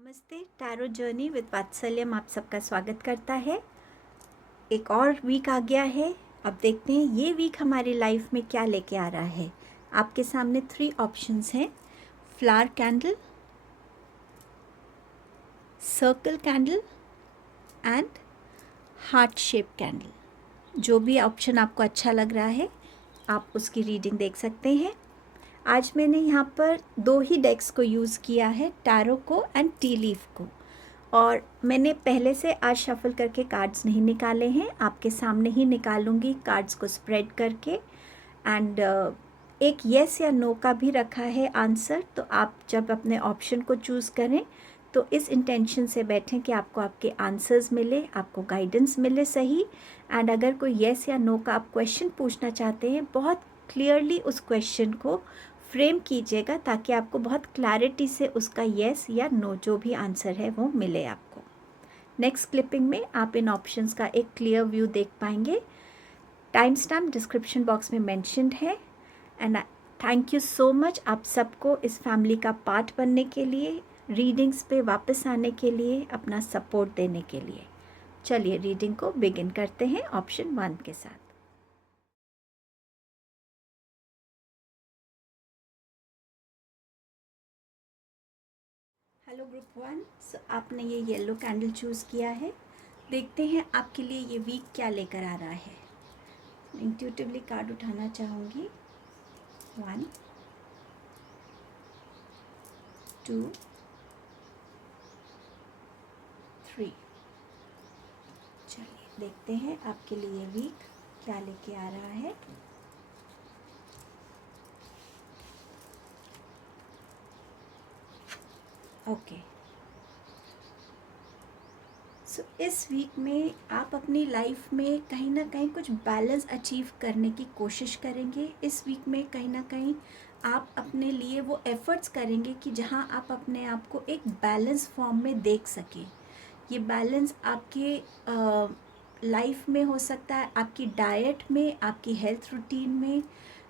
नमस्ते। Tarot journey with वात्सल्यम आप सबका स्वागत करता है। एक और वीक आ गया है। अब देखते हैं ये वीक हमारी लाइफ में क्या लेके आ रहा है। आपके सामने 3 ऑप्शंस हैं: flower candle, circle candle and heart shape candle. जो भी ऑप्शन आपको अच्छा लग रहा है आप उसकी रीडिंग देख सकते हैं। आज मैंने यहाँ पर 2 ही डेक्स को यूज़ किया है, टैरो को एंड टी लीफ को। और मैंने पहले से आज शफल करके कार्ड्स नहीं निकाले हैं, आपके सामने ही निकालूंगी कार्ड्स को स्प्रेड करके। एंड एक येस या नो का भी रखा है आंसर। तो आप जब अपने ऑप्शन को चूज़ करें तो इस इंटेंशन से बैठें कि आपको आपके आंसर्स मिले, आपको गाइडेंस मिले सही। एंड अगर कोई येस या नो का आप क्वेश्चन पूछना चाहते हैं, बहुत क्लियरली उस क्वेश्चन को फ्रेम कीजिएगा ताकि आपको बहुत क्लैरिटी से उसका येस या नो जो भी आंसर है वो मिले आपको। नेक्स्ट क्लिपिंग में आप इन ऑप्शंस का एक क्लियर व्यू देख पाएंगे। टाइम स्टैम्प डिस्क्रिप्शन बॉक्स में मेंशन्ड है। And thank you so much आप सबको इस फैमिली का पार्ट बनने के लिए, रीडिंग्स पे वापस आने के लिए, अपना सपोर्ट देने के लिए। चलिए रीडिंग को बिगिन करते हैं ऑप्शन 1 के साथ। Hello group 1। सो आपने ये येलो कैंडल चूज़ किया है। देखते हैं आपके लिए ये वीक क्या लेकर आ रहा है। इंट्यूटिवली कार्ड उठाना चाहूँगी। 1 2 3। चलिए देखते हैं आपके लिए ये वीक क्या लेके आ रहा है। ओके। सो इस वीक में आप अपनी लाइफ में कहीं ना कहीं कुछ बैलेंस अचीव करने की कोशिश करेंगे। इस वीक में कहीं ना कहीं आप अपने लिए वो एफर्ट्स करेंगे कि जहां आप अपने आप को एक बैलेंस फॉर्म में देख सकें। ये बैलेंस आपके लाइफ में हो सकता है, आपकी डाइट में, आपकी हेल्थ रूटीन में।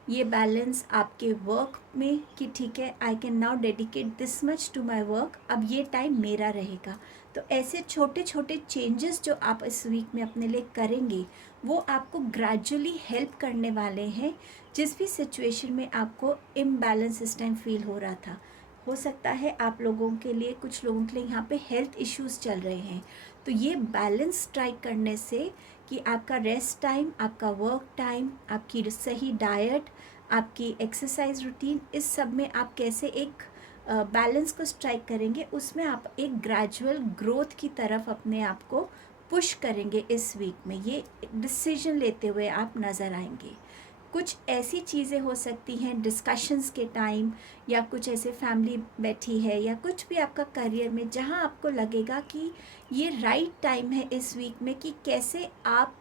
ये बैलेंस आपके वर्क में कि ठीक है, I can now dedicate this much to my work, अब ये टाइम मेरा रहेगा। तो ऐसे छोटे छोटे चेंजेस जो आप इस वीक में अपने लिए करेंगे वो आपको ग्रेजुअली हेल्प करने वाले हैं। जिस भी सिचुएशन में आपको इम्बैलेंस इस टाइम फील हो रहा था, हो सकता है आप लोगों के लिए, कुछ लोगों के लिए यहाँ पे हेल्थ इश्यूज चल रहे हैं। तो ये बैलेंस स्ट्राइक करने से कि आपका रेस्ट टाइम, आपका वर्क टाइम, आपकी सही डाइट, आपकी एक्सरसाइज रूटीन, इस सब में आप कैसे एक बैलेंस को स्ट्राइक करेंगे, उसमें आप एक ग्रेजुअल ग्रोथ की तरफ अपने आप को पुश करेंगे। इस वीक में ये डिसीजन लेते हुए आप नज़र आएंगे। कुछ ऐसी चीज़ें हो सकती हैं डिस्कशंस के टाइम, या कुछ ऐसे फैमिली बैठी है, या कुछ भी आपका करियर में जहां आपको लगेगा कि ये राइट टाइम है इस वीक में कि कैसे आप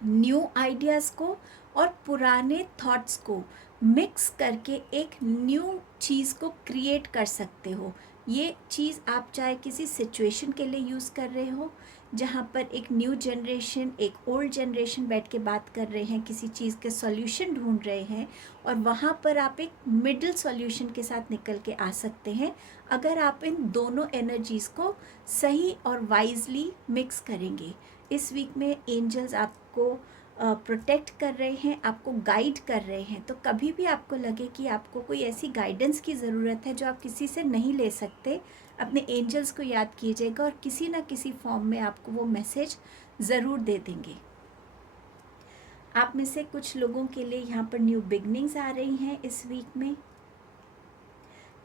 न्यू आइडियाज़ को और पुराने थॉट्स को मिक्स करके एक न्यू चीज़ को क्रिएट कर सकते हो। ये चीज़ आप चाहे किसी सिचुएशन के लिए यूज़ कर रहे हो जहाँ पर एक न्यू जनरेशन, एक ओल्ड जनरेशन बैठ के बात कर रहे हैं, किसी चीज़ के सॉल्यूशन ढूंढ रहे हैं, और वहाँ पर आप एक मिडिल सॉल्यूशन के साथ निकल के आ सकते हैं अगर आप इन दोनों एनर्जीज़ को सही और वाइजली मिक्स करेंगे। इस वीक में एंजल्स आपको प्रोटेक्ट कर रहे हैं, आपको गाइड कर रहे हैं। तो कभी भी आपको लगे कि आपको कोई ऐसी गाइडेंस की ज़रूरत है जो आप किसी से नहीं ले सकते, अपने एंजल्स को याद कीजिएगा और किसी ना किसी फॉर्म में आपको वो मैसेज ज़रूर दे देंगे। आप में से कुछ लोगों के लिए यहाँ पर न्यू बिगनिंग्स आ रही हैं इस वीक में।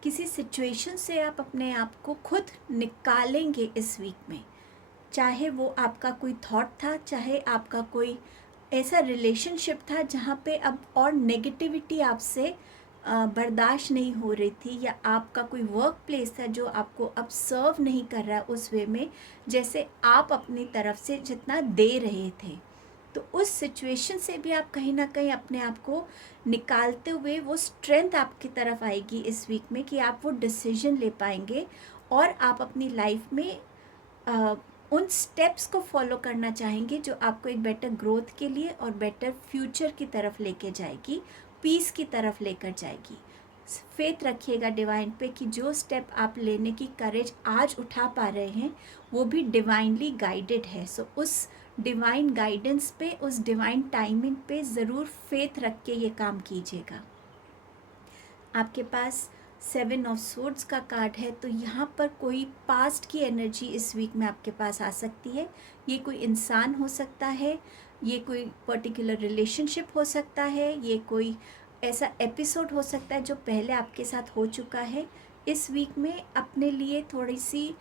किसी सिचुएशन से आप अपने आप को खुद निकालेंगे इस वीक में, चाहे वो आपका कोई थॉट था, चाहे आपका कोई ऐसा रिलेशनशिप था जहाँ पे अब और नेगेटिविटी आपसे बर्दाश्त नहीं हो रही थी, या आपका कोई वर्क प्लेस था जो आपको अब सर्व नहीं कर रहा है उस वे में जैसे आप अपनी तरफ से जितना दे रहे थे। तो उस सिचुएशन से भी आप कहीं ना कहीं अपने आप को निकालते हुए वो स्ट्रेंथ आपकी तरफ आएगी इस वीक में कि आप वो डिसीजन ले पाएंगे और आप अपनी लाइफ में उन स्टेप्स को फॉलो करना चाहेंगे जो आपको एक बेटर ग्रोथ के लिए और बेटर फ्यूचर की तरफ लेके जाएगी, पीस की तरफ लेकर जाएगी। फेथ रखिएगा डिवाइन पे कि जो स्टेप आप लेने की करेज आज उठा पा रहे हैं वो भी डिवाइनली गाइडेड है। सो उस डिवाइन गाइडेंस पे, उस डिवाइन टाइमिंग पे ज़रूर फेथ रख के ये काम कीजिएगा। आपके पास 7 ऑफ सोर्ड्स का कार्ड है, तो यहाँ पर कोई पास्ट की एनर्जी इस वीक में आपके पास आ सकती है। ये कोई इंसान हो सकता है, ये कोई पर्टिकुलर रिलेशनशिप हो सकता है, ये कोई ऐसा एपिसोड हो सकता है जो पहले आपके साथ हो चुका है। इस वीक में अपने लिए थोड़ी सी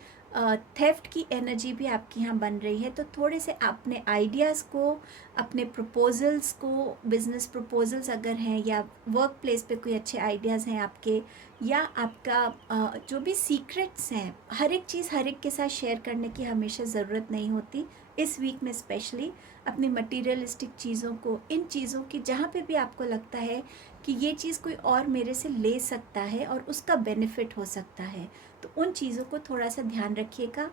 थेफ्ट की एनर्जी भी आपके यहाँ बन रही है, तो थोड़े से अपने आइडियाज़ को, अपने प्रपोजल्स को, बिजनेस प्रपोजल्स अगर हैं या वर्क प्लेस पे कोई अच्छे आइडियाज़ हैं आपके, या आपका जो भी सीक्रेट्स हैं, हर एक चीज़ हर एक के साथ शेयर करने की हमेशा ज़रूरत नहीं होती। इस वीक में स्पेशली अपनी मटीरियलिस्टिक चीज़ों को, इन चीज़ों की जहाँ पे भी आपको लगता है कि ये चीज़ कोई और मेरे से ले सकता है और उसका बेनिफिट हो सकता है, तो उन चीज़ों को थोड़ा सा ध्यान रखिएगा।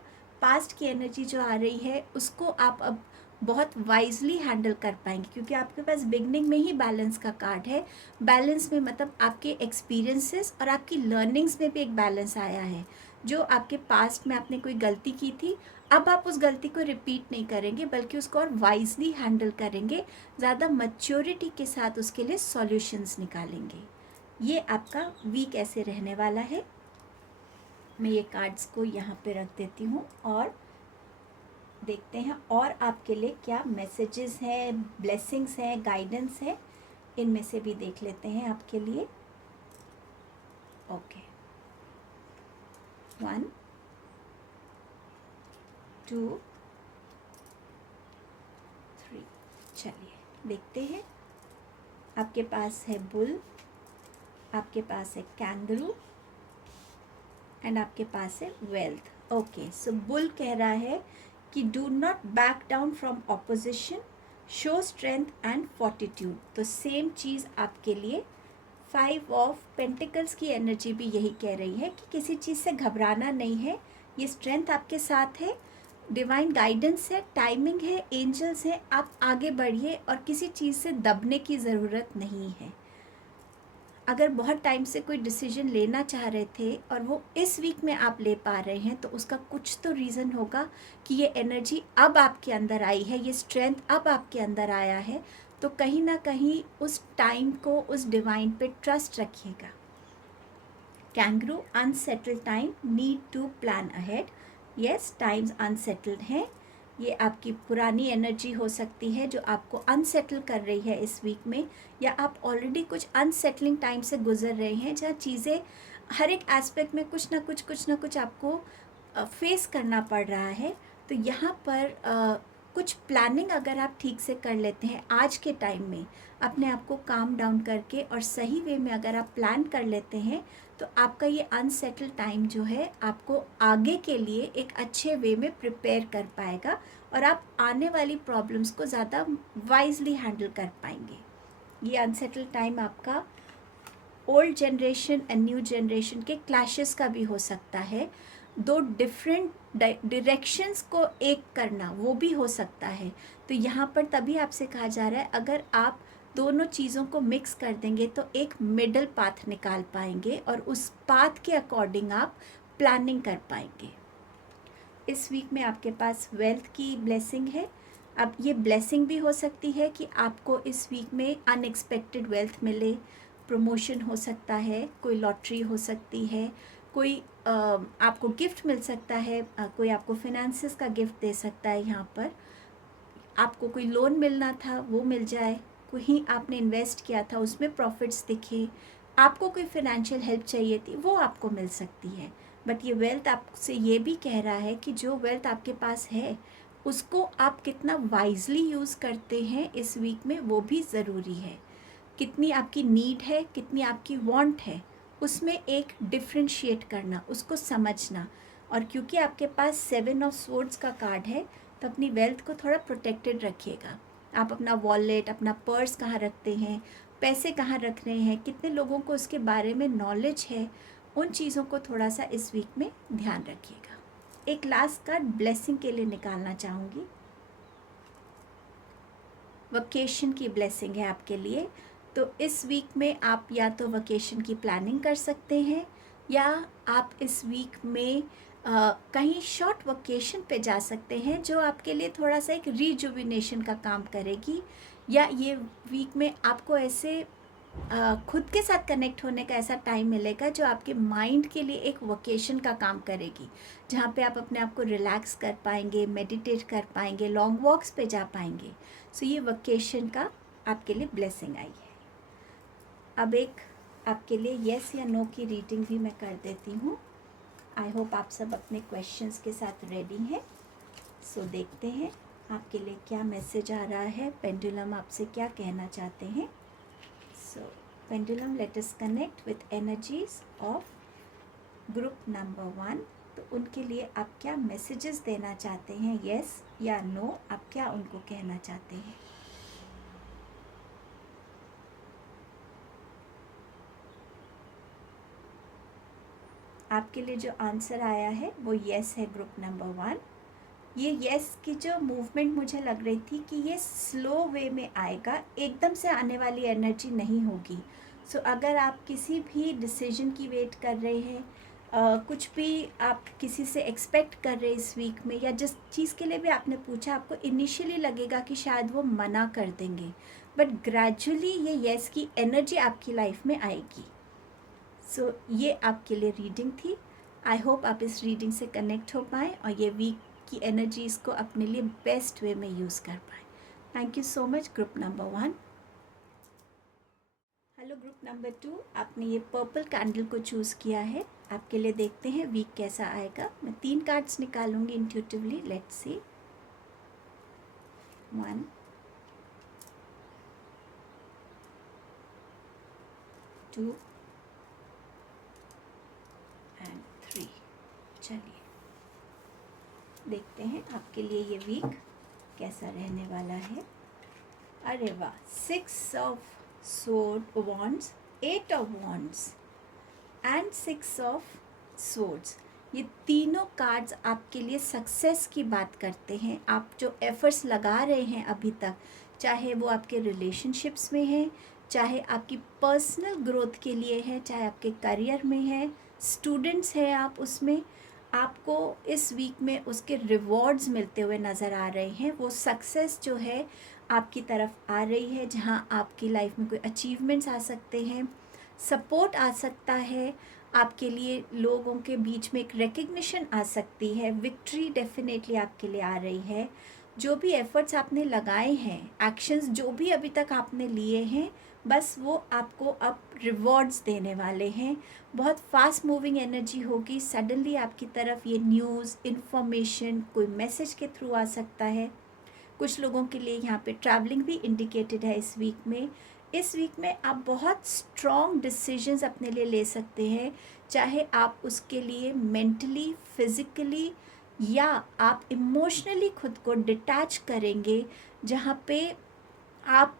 पास्ट की एनर्जी जो आ रही है उसको आप अब बहुत वाइजली हैंडल कर पाएंगे, क्योंकि आपके पास बिगनिंग में ही बैलेंस का कार्ड है। बैलेंस में मतलब आपके एक्सपीरियंसेस और आपकी लर्निंग्स में भी एक बैलेंस आया है। जो आपके पास्ट में आपने कोई गलती की थी, अब आप उस गलती को रिपीट नहीं करेंगे, बल्कि उसको और वाइजली हैंडल करेंगे, ज़्यादा मैच्योरिटी के साथ उसके लिए सॉल्यूशंस निकालेंगे। ये आपका वीक ऐसे रहने वाला है। मैं ये कार्ड्स को यहाँ पे रख देती हूँ और देखते हैं और आपके लिए क्या मैसेजेस हैं, ब्लेसिंग्स हैं, गाइडेंस है, इनमें से भी देख लेते हैं आपके लिए। ओके, 1 2 3, चलिए देखते हैं। आपके पास है बुल, आपके पास है कैंगरू एंड आपके पास है वेल्थ। ओके, सो बुल कह रहा है कि do not back down from opposition, show strength and fortitude. तो सेम चीज़ आपके लिए 5 ऑफ पेंटिकल्स की एनर्जी भी यही कह रही है कि किसी चीज़ से घबराना नहीं है, ये स्ट्रेंथ आपके साथ है, डिवाइन गाइडेंस है, टाइमिंग है, एंजल्स है, आप आगे बढ़िए और किसी चीज़ से दबने की ज़रूरत नहीं है। अगर बहुत टाइम से कोई डिसीजन लेना चाह रहे थे और वो इस वीक में आप ले पा रहे हैं, तो उसका कुछ तो रीज़न होगा कि ये एनर्जी अब आपके अंदर आई है, ये स्ट्रेंथ अब आपके अंदर आया है। तो कहीं ना कहीं उस टाइम को, उस डिवाइन पे ट्रस्ट रखिएगा। Kangaroo, unsettled time, need to plan ahead. Yes, times unsettled हैं। ये आपकी पुरानी एनर्जी हो सकती है जो आपको अनसेटल कर रही है इस वीक में, या आप ऑलरेडी कुछ अनसेटलिंग टाइम से गुजर रहे हैं जहाँ चीज़ें हर एक एस्पेक्ट में कुछ ना कुछ आपको फेस करना पड़ रहा है। तो यहाँ पर कुछ प्लानिंग अगर आप ठीक से कर लेते हैं आज के टाइम में, अपने आप को काम डाउन करके और सही वे में अगर आप प्लान कर लेते हैं, तो आपका ये अनसेटल टाइम जो है आपको आगे के लिए एक अच्छे वे में प्रिपेयर कर पाएगा और आप आने वाली प्रॉब्लम्स को ज़्यादा वाइजली हैंडल कर पाएंगे। ये अनसेटल टाइम आपका old generation and new generation के क्लैशेस का भी हो सकता है, दो डिफरेंट डायरेक्शंस को एक करना वो भी हो सकता है। तो यहाँ पर तभी आपसे कहा जा रहा है अगर आप दोनों चीज़ों को मिक्स कर देंगे तो एक मिडल पाथ निकाल पाएंगे और उस पाथ के अकॉर्डिंग आप प्लानिंग कर पाएंगे। इस वीक में आपके पास वेल्थ की ब्लेसिंग है। अब ये ब्लेसिंग भी हो सकती है कि आपको इस वीक में अनएक्सपेक्टेड वेल्थ मिले, प्रमोशन हो सकता है, कोई लॉटरी हो सकती है, कोई आपको गिफ्ट मिल सकता है, कोई आपको फिनेंसेस का गिफ्ट दे सकता है, यहाँ पर आपको कोई लोन मिलना था वो मिल जाए, कहीं आपने इन्वेस्ट किया था उसमें प्रॉफिट्स दिखे, आपको कोई फिनेंशियल हेल्प चाहिए थी वो आपको मिल सकती है। बट ये वेल्थ आपसे ये भी कह रहा है कि जो वेल्थ आपके पास है उसको आप कितना वाइजली यूज़ करते हैं इस वीक में वो भी ज़रूरी है। कितनी आपकी नीड है, कितनी आपकी वांट है, उसमें एक डिफ्रेंशिएट करना, उसको समझना। और क्योंकि आपके पास 7 ऑफ स्वॉर्ड्स का कार्ड है, तो अपनी वेल्थ को थोड़ा प्रोटेक्टेड रखिएगा। आप अपना वॉलेट, अपना पर्स कहाँ रखते हैं, पैसे कहाँ रख रहे हैं, कितने लोगों को उसके बारे में नॉलेज है, उन चीज़ों को थोड़ा सा इस वीक में ध्यान रखिएगा। एक लास्ट कार्ड ब्लेसिंग के लिए निकालना चाहूँगी। वेकेशन की ब्लेसिंग है आपके लिए। तो इस वीक में आप या तो वेकेशन की प्लानिंग कर सकते हैं, या आप इस वीक में कहीं शॉर्ट वेकेशन पे जा सकते हैं, जो आपके लिए थोड़ा सा एक रिजुविनेशन का काम करेगी। या ये वीक में आपको ऐसे खुद के साथ कनेक्ट होने का ऐसा टाइम मिलेगा जो आपके माइंड के लिए एक वोकेशन का काम करेगी, जहाँ पे आप अपने आप को रिलैक्स कर पाएंगे, मेडिटेट कर पाएंगे, लॉन्ग वॉक्स पे जा पाएंगे। सो ये वोकेशन का आपके लिए ब्लेसिंग आई है। अब एक आपके लिए येस या नो की रीडिंग भी मैं कर देती हूँ। आई होप आप सब अपने क्वेश्चंस के साथ रेडी हैं। सो देखते हैं आपके लिए क्या मैसेज आ रहा है, पेंडुलम आपसे क्या कहना चाहते हैं। So, pendulum, let us connect with energies of group number 1. तो उनके लिए आप क्या मैसेजेस देना चाहते हैं, यस या नो, आप क्या उनको कहना चाहते हैं। आपके लिए जो आंसर आया है वो यस है, ग्रुप नंबर 1। ये यस की जो मूवमेंट मुझे लग रही थी कि ये स्लो वे में आएगा, एकदम से आने वाली एनर्जी नहीं होगी। सो अगर आप किसी भी डिसीजन की वेट कर रहे हैं, कुछ भी आप किसी से एक्सपेक्ट कर रहे हैं इस वीक में, या जिस चीज़ के लिए भी आपने पूछा, आपको इनिशियली लगेगा कि शायद वो मना कर देंगे, बट ग्रेजुअली ये यस की एनर्जी आपकी लाइफ में आएगी। सो ये आपके लिए रीडिंग थी। आई होप आप इस रीडिंग से कनेक्ट हो पाएँ और ये वीक की एनर्जीज़ को अपने लिए बेस्ट वे में यूज़ कर पाएँ। Thank you so much group number 1। Hello group number 2, आपने ये पर्पल कैंडल को चूज़ किया है। आपके लिए देखते हैं वीक कैसा आएगा। मैं 3 कार्ड्स निकालूंगी इंट्यूटिवली। Let's see. 1, 2 एंड 3। चलिए देखते हैं आपके लिए ये वीक कैसा रहने वाला है। अरे वाह, 6 of wands, 8 of wands and 6 of swords। ये तीनों कार्ड्स आपके लिए सक्सेस की बात करते हैं। आप जो एफर्ट्स लगा रहे हैं अभी तक, चाहे वो आपके रिलेशनशिप्स में है, चाहे आपकी पर्सनल ग्रोथ के लिए है, चाहे आपके करियर में है, स्टूडेंट्स हैं आप, उसमें आपको इस वीक में उसके रिवॉर्ड्स मिलते हुए नज़र आ रहे हैं। वो सक्सेस जो है आपकी तरफ आ रही है, जहाँ आपकी लाइफ में कोई अचीवमेंट्स आ सकते हैं, सपोर्ट आ सकता है, आपके लिए लोगों के बीच में एक रिकग्निशन आ सकती है, विक्ट्री डेफिनेटली आपके लिए आ रही है। जो भी एफर्ट्स आपने लगाए हैं, एक्शंस जो भी अभी तक आपने लिए हैं, बस वो आपको अब रिवॉर्ड्स देने वाले हैं। बहुत फास्ट मूविंग एनर्जी होगी। सडनली आपकी तरफ ये न्यूज़, इन्फॉर्मेशन कोई मैसेज के थ्रू आ सकता है। कुछ लोगों के लिए यहाँ पे ट्रैवलिंग भी इंडिकेटेड है इस वीक में। इस वीक में आप बहुत स्ट्रॉन्ग डिसीजंस अपने लिए ले सकते हैं, चाहे आप उसके लिए मेंटली, फिज़िकली या आप इमोशनली खुद को डिटैच करेंगे, जहाँ पे आप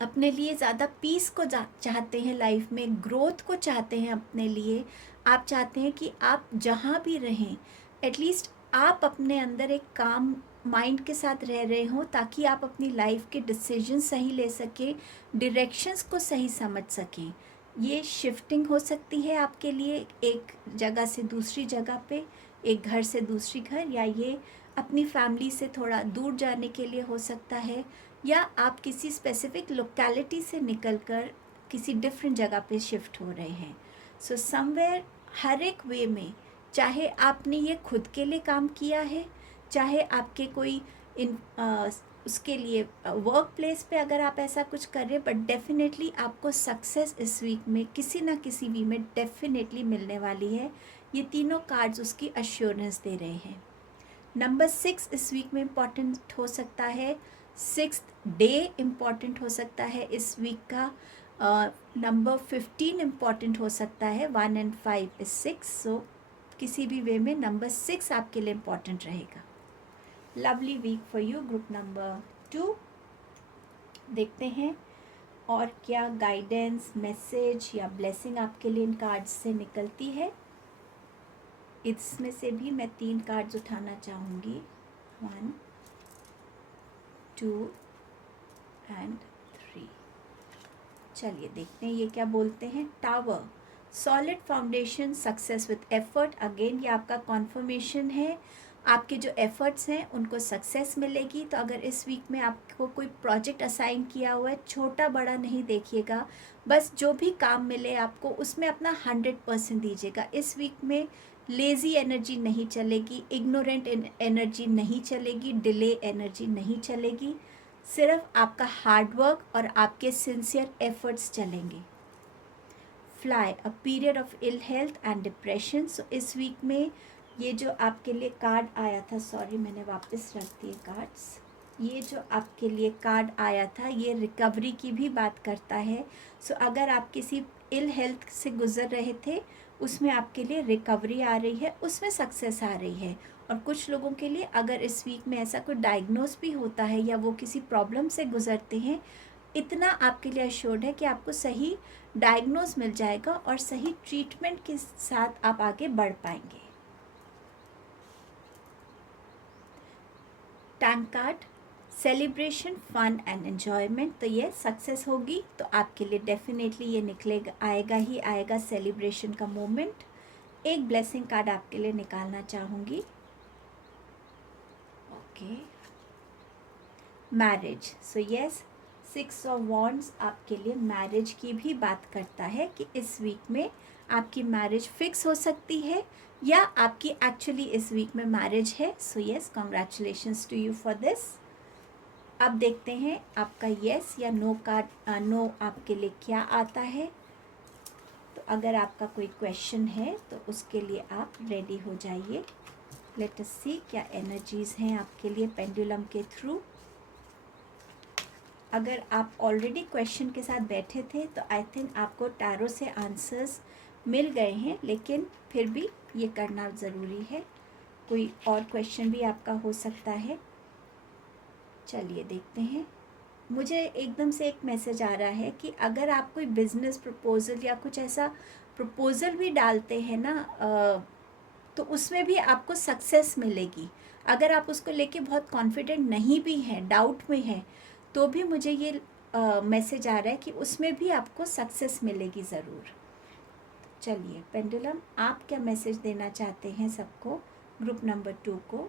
अपने लिए ज़्यादा पीस को चाहते हैं, लाइफ में ग्रोथ को चाहते हैं अपने लिए। आप चाहते हैं कि आप जहाँ भी रहें, एटलीस्ट आप अपने अंदर एक काम माइंड के साथ रह रहे हों, ताकि आप अपनी लाइफ के डिसीजन सही ले सकें, डायरेक्शंस को सही समझ सकें। ये शिफ्टिंग हो सकती है आपके लिए, एक जगह से दूसरी जगह पे, एक घर से दूसरी घर, या ये अपनी फैमिली से थोड़ा दूर जाने के लिए हो सकता है, या आप किसी स्पेसिफिक लोकेलिटी से निकलकर किसी डिफरेंट जगह पे शिफ्ट हो रहे हैं। सो समवेयर, हर एक वे में, चाहे आपने ये खुद के लिए काम किया है, चाहे आपके कोई उसके लिए वर्क प्लेस पे अगर आप ऐसा कुछ कर रहे हैं, बट डेफिनेटली आपको सक्सेस इस वीक में किसी ना किसी वे में डेफिनेटली मिलने वाली है। ये तीनों कार्ड्स उसकी अश्योरेंस दे रहे हैं। नंबर 6 इस वीक में इम्पॉर्टेंट हो सकता है। 6th डे इम्पॉर्टेंट हो सकता है इस वीक का। नंबर 15 इम्पॉर्टेंट हो सकता है। 1 and 5 is 6। सो किसी भी वे में नंबर 6 आपके लिए इम्पॉर्टेंट रहेगा। Lovely week for you group number 2। देखते हैं और क्या गाइडेंस, मैसेज या ब्लेसिंग आपके लिए इन कार्ड्स से निकलती है। इसमें से भी मैं 3 कार्ड्स उठाना चाहूँगी। 1, 2 and 3। चलिए देखते हैं ये क्या बोलते हैं। Tower, solid foundation, success with effort. Again ये आपका कॉन्फर्मेशन है, आपके जो एफर्ट्स हैं उनको सक्सेस मिलेगी। तो अगर इस वीक में आपको कोई प्रोजेक्ट असाइन किया हुआ है, छोटा बड़ा नहीं देखिएगा, बस जो भी काम मिले आपको उसमें अपना 100% दीजिएगा। इस वीक में लेज़ी एनर्जी नहीं चलेगी, इग्नोरेंट एनर्जी नहीं चलेगी, डिले एनर्जी नहीं चलेगी, सिर्फ आपका हार्डवर्क और आपके सिंसियर एफर्ट्स चलेंगे। Fly, a period of ill health and depression. So इस वीक में ये जो आपके लिए कार्ड आया था, सॉरी मैंने वापस रख दिए कार्ड्स, ये जो आपके लिए कार्ड आया था ये रिकवरी की भी बात करता है। सो अगर आप किसी इल हेल्थ से गुजर रहे थे, उसमें आपके लिए रिकवरी आ रही है, उसमें सक्सेस आ रही है। और कुछ लोगों के लिए अगर इस वीक में ऐसा कोई डायग्नोस भी होता है या वो किसी प्रॉब्लम से गुजरते हैं, इतना आपके लिए अश्योर्ड है कि आपको सही डायग्नोस मिल जाएगा और सही ट्रीटमेंट के साथ आप आगे बढ़ पाएंगे। Tank card, celebration, fun and enjoyment. तो ये सक्सेस होगी तो आपके लिए डेफिनेटली ये निकलेगा, आएगा ही आएगा सेलिब्रेशन का मोमेंट। एक ब्लेसिंग कार्ड आपके लिए निकालना चाहूँगी। Okay, marriage. So yes, 6 of wands आपके लिए मैरिज की भी बात करता है कि इस वीक में आपकी मैरिज फिक्स हो सकती है या आपकी एक्चुअली इस वीक में मैरिज है। So yes, congratulations to you for this. अब देखते हैं आपका यस या नो कार्ड, नो आपके लिए क्या आता है। तो अगर आपका कोई क्वेश्चन है तो उसके लिए आप रेडी हो जाइए। लेट अस सी क्या एनर्जीज हैं आपके लिए पेंडुलम के थ्रू। अगर आप ऑलरेडी क्वेश्चन के साथ बैठे थे तो आई थिंक आपको टैरो से आंसर्स मिल गए हैं, लेकिन फिर भी ये करना ज़रूरी है। कोई और क्वेश्चन भी आपका हो सकता है। चलिए देखते हैं। मुझे एकदम से एक मैसेज आ रहा है कि अगर आप कोई बिजनेस प्रपोजल या कुछ ऐसा प्रपोजल भी डालते हैं ना, तो उसमें भी आपको सक्सेस मिलेगी। अगर आप उसको लेके बहुत कॉन्फिडेंट नहीं भी हैं, डाउट में हैं, तो भी मुझे ये मैसेज आ रहा है कि उसमें भी आपको सक्सेस मिलेगी ज़रूर। चलिए पेंडुलम, आप क्या मैसेज देना चाहते हैं सबको, ग्रुप नंबर 2 को।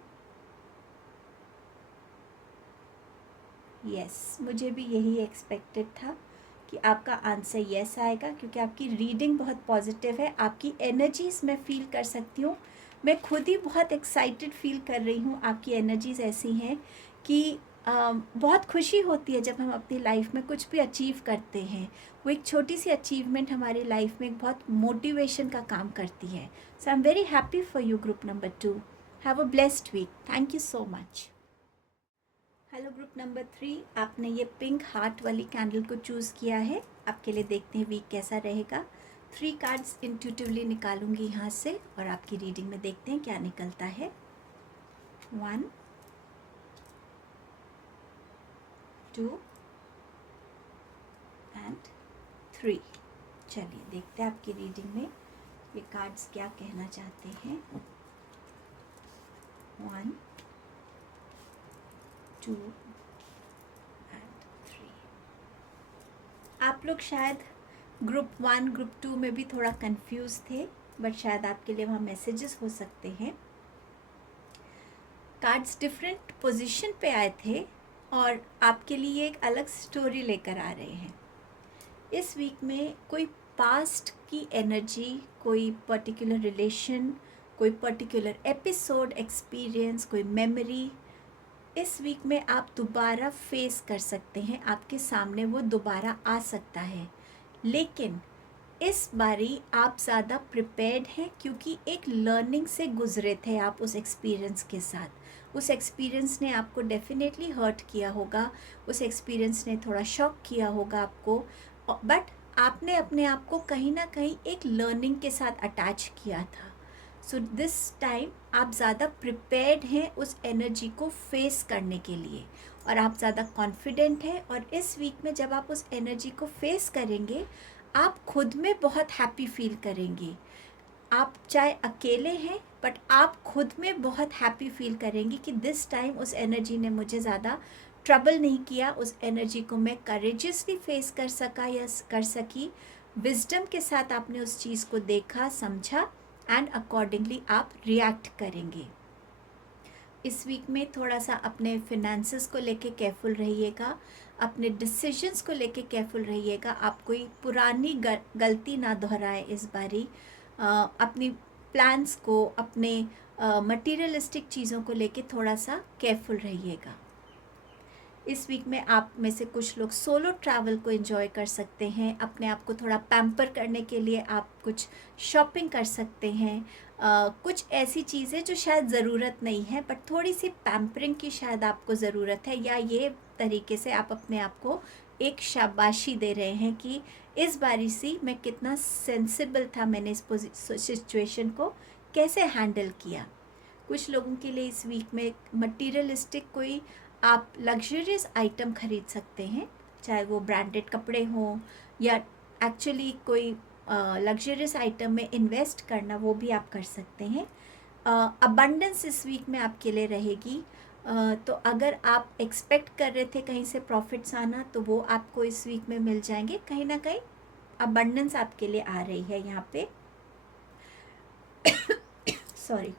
यस, मुझे भी यही एक्सपेक्टेड था कि आपका आंसर यस आएगा, क्योंकि आपकी रीडिंग बहुत पॉजिटिव है, आपकी एनर्जीज मैं फील कर सकती हूँ। मैं खुद ही बहुत एक्साइटेड फील कर रही हूँ। आपकी एनर्जीज ऐसी हैं कि बहुत खुशी होती है जब हम अपनी लाइफ में कुछ भी अचीव करते हैं। वो एक छोटी सी अचीवमेंट हमारी लाइफ में एक बहुत मोटिवेशन का काम करती है। So I am very happy for you group number 2। Have a blessed week. Thank you so much. Hello group number 3, आपने ये पिंक हार्ट वाली कैंडल को चूज़ किया है। आपके लिए देखते हैं वीक कैसा रहेगा। 3 कार्ड्स इंट्यूटिवली निकालूंगी यहाँ से और आपकी रीडिंग में देखते हैं क्या निकलता है। 1 2 एंड 3। चलिए देखते हैं आपकी रीडिंग में ये कार्ड्स क्या कहना चाहते हैं। 1 2 एंड 3। आप लोग शायद ग्रुप 1 ग्रुप 2 में भी थोड़ा कंफ्यूज थे, बट शायद आपके लिए वहाँ मैसेजेस हो सकते हैं। कार्ड्स डिफरेंट पोजीशन पे आए थे और आपके लिए एक अलग स्टोरी लेकर आ रहे हैं। इस वीक में कोई पास्ट की एनर्जी, कोई पर्टिकुलर रिलेशन, कोई पर्टिकुलर एपिसोड, एक्सपीरियंस, कोई मेमोरी, इस वीक में आप दोबारा फेस कर सकते हैं। आपके सामने वो दोबारा आ सकता है, लेकिन इस बारी आप ज़्यादा प्रिपेयर्ड हैं, क्योंकि एक लर्निंग से गुजरे थे आप उस एक्सपीरियंस के साथ। उस एक्सपीरियंस ने आपको डेफिनेटली हर्ट किया होगा, उस एक्सपीरियंस ने थोड़ा शॉक किया होगा आपको, बट आपने अपने आप को कहीं ना कहीं एक लर्निंग के साथ अटैच किया था। सो दिस टाइम आप ज़्यादा प्रिपेयर्ड हैं उस एनर्जी को फेस करने के लिए, और आप ज़्यादा कॉन्फिडेंट हैं। और इस वीक में जब आप उस एनर्जी को फेस करेंगे, आप खुद में बहुत हैप्पी फील करेंगे। आप चाहे अकेले हैं, बट आप खुद में बहुत हैप्पी फील करेंगे कि दिस टाइम उस एनर्जी ने मुझे ज़्यादा ट्रबल नहीं किया, उस एनर्जी को मैं करेजियसली फेस कर सका या कर सकी। विजडम के साथ आपने उस चीज़ को देखा, समझा, एंड अकॉर्डिंगली आप रिएक्ट करेंगे। इस वीक में थोड़ा सा अपने फिनेंसेस को लेके केयरफुल रहिएगा, अपने डिसीजंस को लेके केयरफुल रहिएगा। आप कोई पुरानी गलती ना दोहराएं इस बारी। अपनी प्लान्स को, अपने मटीरियलिस्टिक चीज़ों को लेके थोड़ा सा केयरफुल रहिएगा। इस वीक में आप में से कुछ लोग सोलो ट्रैवल को एंजॉय कर सकते हैं। अपने आप को थोड़ा पैम्पर करने के लिए आप कुछ शॉपिंग कर सकते हैं। कुछ ऐसी चीज़ें जो शायद ज़रूरत नहीं है, बट थोड़ी सी पैम्परिंग की शायद आपको ज़रूरत है, या ये तरीके से आप अपने आप को एक शाबाशी दे रहे हैं कि इस बारी सी मैं कितना सेंसिबल था, मैंने इस सिचुएशन को कैसे हैंडल किया। कुछ लोगों के लिए इस वीक में मटीरियलिस्टिक कोई आप लग्जरियस आइटम खरीद सकते हैं, चाहे वो ब्रांडेड कपड़े हों या एक्चुअली कोई लग्जरियस आइटम में इन्वेस्ट करना, वो भी आप कर सकते हैं। अबंडेंस इस वीक में आपके लिए रहेगी। तो अगर आप एक्सपेक्ट कर रहे थे कहीं से प्रॉफिट्स आना, तो वो आपको इस वीक में मिल जाएंगे। कहीं ना कहीं अबंडेंस आपके लिए आ रही है यहाँ पे। सॉरी।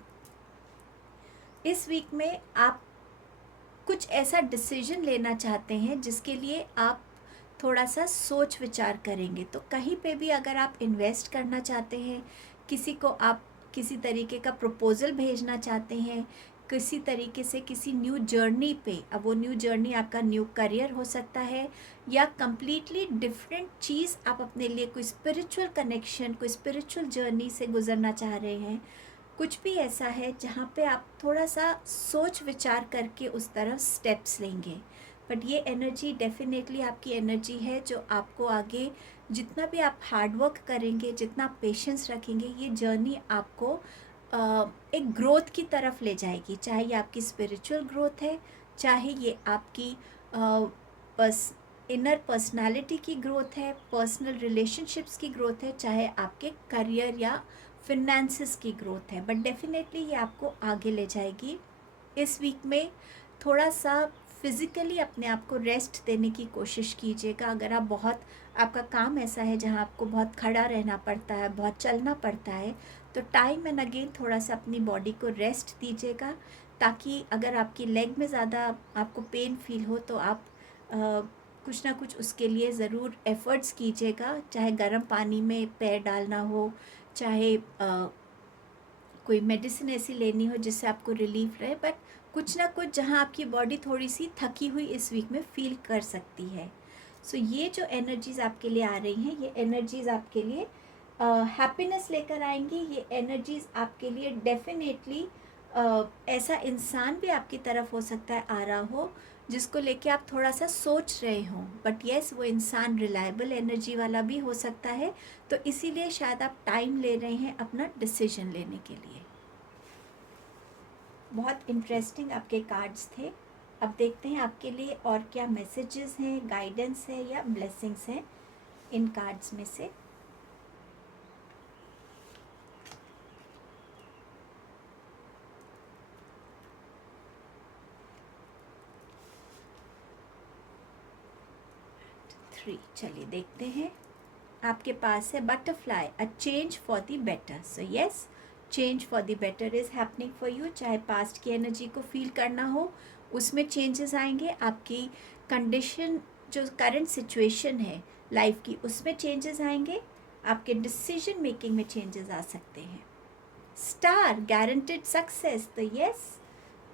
इस वीक में आप कुछ ऐसा डिसीजन लेना चाहते हैं जिसके लिए आप थोड़ा सा सोच विचार करेंगे। तो कहीं पे भी अगर आप इन्वेस्ट करना चाहते हैं, किसी को आप किसी तरीके का प्रपोजल भेजना चाहते हैं, किसी तरीके से किसी न्यू जर्नी पे, अब वो न्यू जर्नी आपका न्यू करियर हो सकता है या कम्प्लीटली डिफरेंट चीज़, आप अपने लिए कोई स्पिरिचुअल कनेक्शन, कोई स्पिरिचुअल जर्नी से गुजरना चाह रहे हैं, कुछ भी ऐसा है जहाँ पे आप थोड़ा सा सोच विचार करके उस तरफ स्टेप्स लेंगे। बट ये एनर्जी डेफिनेटली आपकी एनर्जी है जो आपको आगे जितना भी आप हार्डवर्क करेंगे, जितना पेशेंस रखेंगे, ये जर्नी आपको एक ग्रोथ की तरफ ले जाएगी। चाहे ये आपकी स्पिरिचुअल ग्रोथ है, चाहे ये आपकी इनर पर्सनालिटी की ग्रोथ है, पर्सनल रिलेशनशिप्स की ग्रोथ है, चाहे आपके करियर या फिनेंसेस की ग्रोथ है, बट डेफिनेटली ये आपको आगे ले जाएगी। इस वीक में थोड़ा सा फिज़िकली अपने आप को रेस्ट देने की कोशिश कीजिएगा। अगर आप आपका काम ऐसा है जहाँ आपको बहुत खड़ा रहना पड़ता है, बहुत चलना पड़ता है, तो टाइम एंड अगेन थोड़ा सा अपनी बॉडी को रेस्ट दीजिएगा, ताकि अगर आपकी लेग में ज़्यादा आपको पेन फील हो तो आप कुछ ना कुछ उसके लिए ज़रूर एफ़र्ट्स कीजिएगा। चाहे गर्म पानी में पैर डालना हो, चाहे कोई मेडिसिन ऐसी लेनी हो जिससे आपको रिलीफ रहे, बट कुछ ना कुछ जहाँ आपकी बॉडी थोड़ी सी थकी हुई इस वीक में फील कर सकती है। सो ये जो एनर्जीज़ आपके लिए आ रही हैं, ये एनर्जीज़ आपके लिए हैप्पीनेस लेकर आएंगी। ये एनर्जीज़ आपके लिए डेफिनेटली ऐसा इंसान भी आपकी तरफ हो सकता है आ रहा हो जिसको लेके आप थोड़ा सा सोच रहे हों, बट येस वो इंसान रिलायबल एनर्जी वाला भी हो सकता है। तो इसीलिए शायद आप टाइम ले रहे हैं अपना डिसीजन लेने के लिए। बहुत इंटरेस्टिंग आपके कार्ड्स थे। अब देखते हैं आपके लिए और क्या मैसेजेस हैं, गाइडेंस है या ब्लेसिंग्स हैं इन कार्ड्स में से। चलिए देखते हैं। आपके पास है butterfly, a change for the better. So yes, change for the better is happening for you. चाहे पास्ट की एनर्जी को फील करना हो, उसमें चेंजेस आएंगे। आपकी कंडीशन, जो करंट सिचुएशन है लाइफ की, उसमें चेंजेस आएंगे। आपके डिसीजन मेकिंग में चेंजेस आ सकते हैं। Star, guaranteed success. तो यस,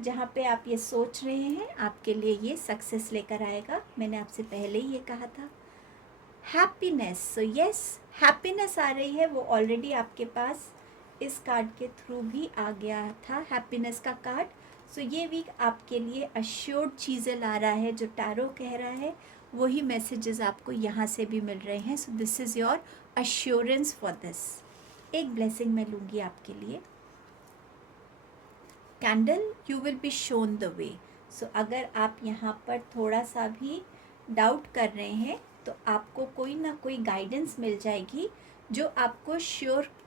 जहाँ पे आप ये सोच रहे हैं आपके लिए ये सक्सेस लेकर आएगा। मैंने आपसे पहले ही ये कहा था। हैप्पीनेस, सो यस, हैप्पीनेस आ रही है, वो ऑलरेडी आपके पास इस कार्ड के थ्रू भी आ गया था, हैप्पीनेस का कार्ड। सो ये वीक आपके लिए अश्योर्ड चीज़ें ला रहा है, जो टैरो कह रहा है वही मैसेजेस आपको यहाँ से भी मिल रहे हैं। So this is your assurance for this. एक ब्लेसिंग मैं लूँगी आपके लिए। Candle, you will be shown the way. So अगर आप यहाँ पर थोड़ा सा भी डाउट कर रहे हैं तो आपको कोई ना कोई गाइडेंस मिल जाएगी जो आपको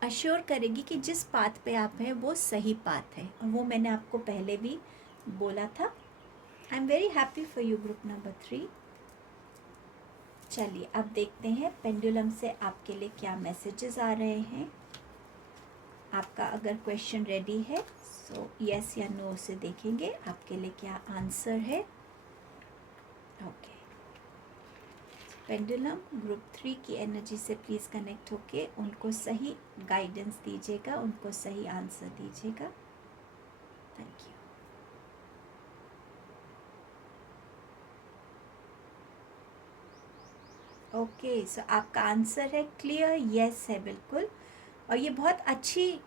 अश्योर करेगी कि जिस पाथ पे आप हैं वो सही पाथ है। और वो मैंने आपको पहले भी बोला था। आई am very happy for you group number 3. चलिए अब देखते हैं पेंडुलम से आपके लिए क्या मैसेजेस आ रहे हैं. आपका अगर क्वेश्चन रेडी है सो यस या नो से देखेंगे आपके लिए क्या आंसर है. ओके, पेंडुलम ग्रुप 3 की एनर्जी से प्लीज़ कनेक्ट होके उनको सही गाइडेंस दीजिएगा, उनको सही आंसर दीजिएगा. Thank you. ओके, सो आपका आंसर है क्लियर यस है बिल्कुल. और ये बहुत अच्छी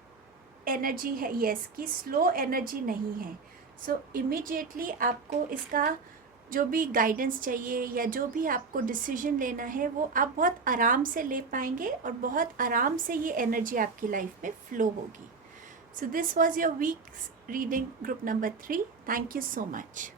एनर्जी है यस की, स्लो एनर्जी नहीं है. सो इमीडिएटली आपको इसका जो भी गाइडेंस चाहिए या जो भी आपको डिसीजन लेना है वो आप बहुत आराम से ले पाएंगे और बहुत आराम से ये एनर्जी आपकी लाइफ में फ्लो होगी. So this was your weeks reading group number 3. Thank you so much.